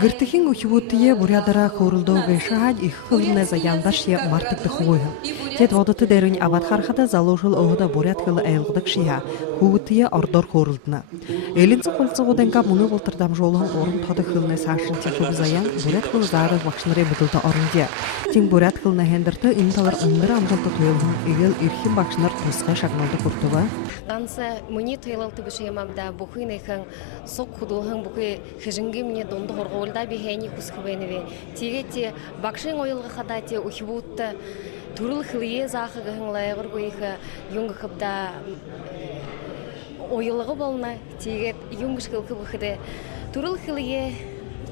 Гыртыхин ухивутие бурядара хорулдоге шахад их хылне заяндашья мартык хойга. Тет водыты дерин абад хархада заложил огда буряд хылы айлгдык шиха. Хутие ордор хорулдна. Элинцы холцогуденка муны волтырдам жолын орын тады хылны сашын тихуб заян буряд хылы зары вакшнары быдылды орынде. Тин буряд хылны хендерты инталар ындыр амжалты туйлгын игел ирхим бакшнар тусқа шагналды куртуга. Ганса муни туйлалты бишемамда бухуйнайхан сок худухан бухуй хижинги мне донды хорголда бихени кусквеневе. Тигети бакшин ойылғы хадати ухибутта турыл хылие захыгы хыңлайғыр гойха юнғы хыбда ойылығы болна тигет юнгыш кылкы бухыды турыл хылие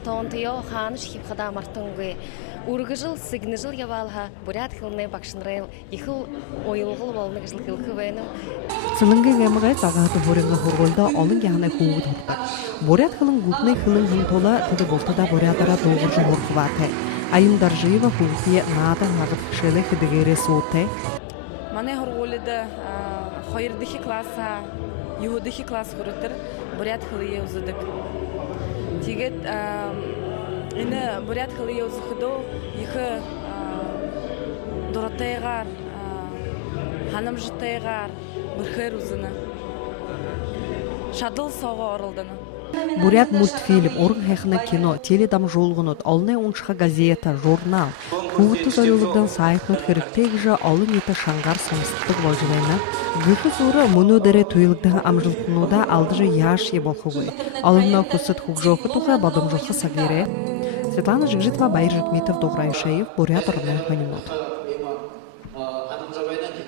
тонтыё ханыш хипхада мартынгы ургыжыл сигнижыл явалха бурят хылны бакшынрыл ихыл ойылғы болна гыжыл кылкы вену Сылыңгы гэмгай цагааты хорынга хорголда алын яхнай хуугу топта. Бурят хылын гутнай хылын хымтола тады болтада бурятара доғыржы хорқываты. Айым Даржиева хуугтия нада нагыт шелы хыдыгере суоте. Мане хорголда хайырдыхи класса, юхудыхи класс хорытыр, бурят хылые узыдык. Тигет ины бурят хылые узыхыдо, ихы доротайгар, ханам жытайгар, бұрхер узыны. Шадыл соға орылдыны. Бурят мультфильм, орын хэхна кино, теледам жолғынут, алнай оншыға газета, журнал. Хууты зайылыгдан сайықнут хіріктегі жа алын еті шаңғар самыстық болжылайна. Гүхі зуры мұны дәрі туйлыгдан амжылтынуда алды жа яш еболқығой. Алынна құсыт хук жоқы тұға бадым жоқы сагере. Светлана Жигжитова, Байыр Житмитов, Добрайшаев, Бурят Орнай Ханимот.